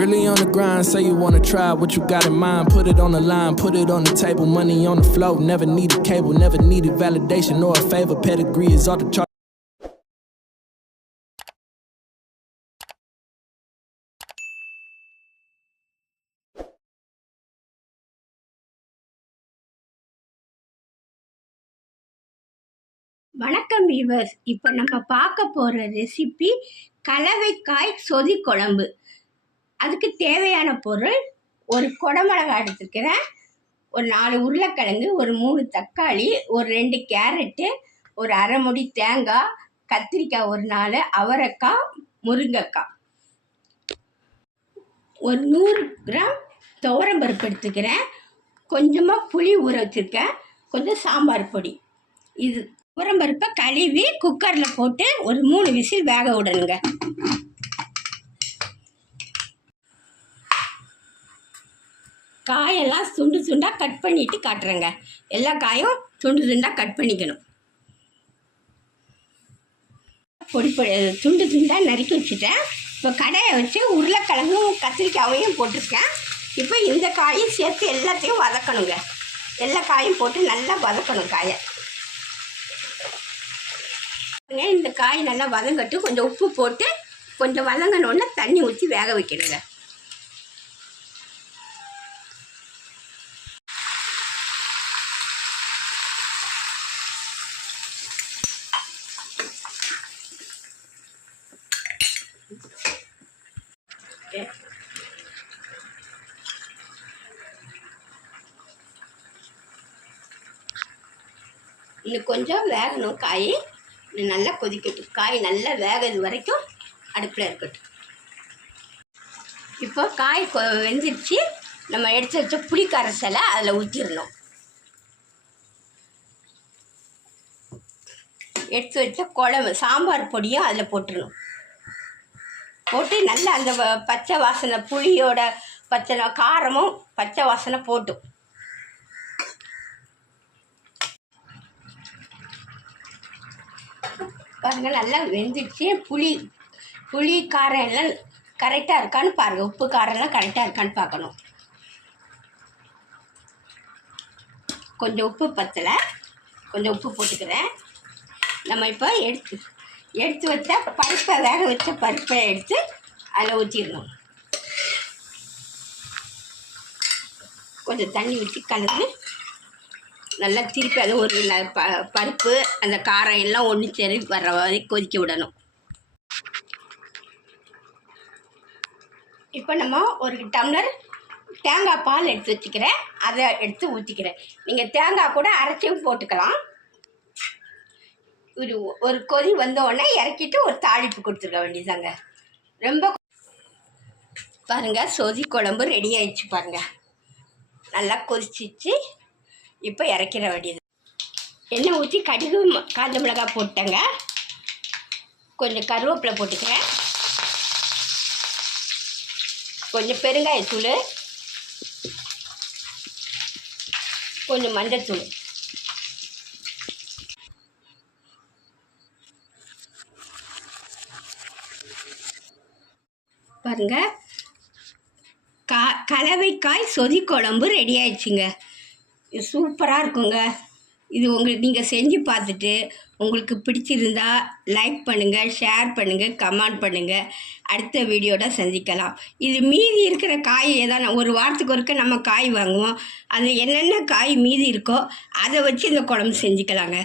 Really on the grind, say you wanna try what you got in mind. Put it on the line, put it on the table. Money on the flow, never needed cable, never needed validation or a favor. Pedigree is off the chart. வணக்கம் viewers இப்போ நம்ம பார்க்க போகிற recipe கலவைக்காய் சொதி குழம்பு அதுக்கு தேவையான பொருள் ஒரு குடமிளகா எடுத்துருக்கிறேன் ஒரு நாலு உருளைக்கிழங்கு ஒரு மூணு தக்காளி ஒரு ரெண்டு கேரட்டு ஒரு அரை முடி தேங்காய் கத்திரிக்காய் ஒரு நாலு அவரைக்காய் முருங்கைக்காய். ஒரு நூறு கிராம் துவரம்பருப்பு எடுத்துக்கிறேன். கொஞ்சமாக புளி ஊற வச்சுருக்கேன். கொஞ்சம் சாம்பார் பொடி. இது உரம்பருப்பை கழுவி குக்கரில் போட்டு ஒரு மூணு விசில் வேக விடணுங்க. காயெல்லாம் சுண்டு சுண்டாக கட் பண்ணிட்டு காட்டுறேங்க. எல்லா காயும் துண்டு துண்டாக கட் பண்ணிக்கணும். பொடி பொடி துண்டு துண்டாக நறுக்கி வச்சுட்டேன். இப்போ கடையை வச்சு உருளைக்கிழங்கும் கத்திரிக்காயையும் போட்டிருக்கேன். இப்போ இந்த காயும் சேர்த்து எல்லாத்தையும் வதக்கணுங்க. எல்லா காயும் போட்டு நல்லா வதக்கணும் காயை. இந்த காய் நல்லா வதங்கட்டு கொஞ்சம் உப்பு போட்டு கொஞ்சம் வதங்கினோடனே தண்ணி ஊற்றி வேக வைக்கணுங்க. இன்னும் கொஞ்சம் வேகணும் காய். இன்னும் நல்லா கொதிக்கட்டும். காய் நல்லா வேகிறது வரைக்கும் அடுப்பில் இருக்கட்டும். இப்போ காய் கொ வெந்துருச்சு. நம்ம எடுத்து வச்ச புளி கரைசலை அதில் ஊற்றிடணும் எடுத்து வச்ச குழம்பு சாம்பார் பொடியும் அதில் போட்டுடணும். போட்டு நல்லா அந்த வ- பச்சை வாசனை புளியோட பச்சை காரமும் பச்சை வாசனை போட்டும் பாருங்க நல்லா வெந்துடுச்சு. புளி புளி காரம் எல்லாம் கரெக்டாக இருக்கான்னு பாருங்கள் உப்பு காரம்லாம் கரெக்டாக இருக்கான்னு பார்க்கணும். கொஞ்சம் உப்பு பத்தலை. கொஞ்சம் உப்பு போட்டுக்கிறேன். நம்ம இப்போ எடுத்து எடுத்து வச்சா பருப்பை வேக வச்ச பருப்பை எடுத்து அதில் ஊற்றிடணும். கொஞ்சம் தண்ணி ஊற்றி கலந்து நல்லா திருப்பி அது ஒரு ந- ப பருப்பு அந்த காரம் எல்லாம் ஒன்று சரி வர்ற வரைக்கும் கொதிக்க விடணும். இப்போ நம்ம ஒரு டம்ளர் தேங்காய் பால் எடுத்து வச்சுக்கிறேன். அதை எடுத்து ஊற்றிக்கிறேன். நீங்கள் தேங்காய் கூட அரைச்சியும் போட்டுக்கலாம். ஒரு ஒரு கொதி வந்த உடனே இறக்கிட்டு ஒரு தாளிப்பு கொடுத்துருக்க வேண்டியதாங்க ரொம்ப பாருங்க சொதி குழம்பு ரெடி ஆயிடுச்சு பாருங்க. நல்லா கொதிச்சிச்சு. இப்போ இறக்கிற வேண்டியது. எண்ணெய் ஊற்றி கடுகு காஞ்ச மிளகாய் போட்டேங்க கொஞ்சம் கருவேப்பிலை போட்டுக்கிறேன். கொஞ்சம் பெருங்காயத்தூள். கொஞ்சம் மஞ்சத்தூள். பாருங்க. கா கலவைக்காய் சொதி குழம்பு ரெடி ஆயிடுச்சுங்க. இது சூப்பராக இருக்குங்க. இது உங்களுக்கு நீங்கள் செஞ்சு பார்த்துட்டு உங்களுக்கு பிடிச்சிருந்தா லைக் பண்ணுங்கள் ஷேர் பண்ணுங்கள் கமெண்ட் பண்ணுங்கள் அடுத்த வீடியோட சந்திக்கலாம். இது மீதி இருக்கிற காய் ஏதாவது ஒரு வாரத்துக்கு ஒருக்க நம்ம காய் வாங்குவோம். அது என்னென்ன காய் மீதி இருக்கோ அதை வச்சு இந்த குழம்பு செஞ்சுக்கலாங்க.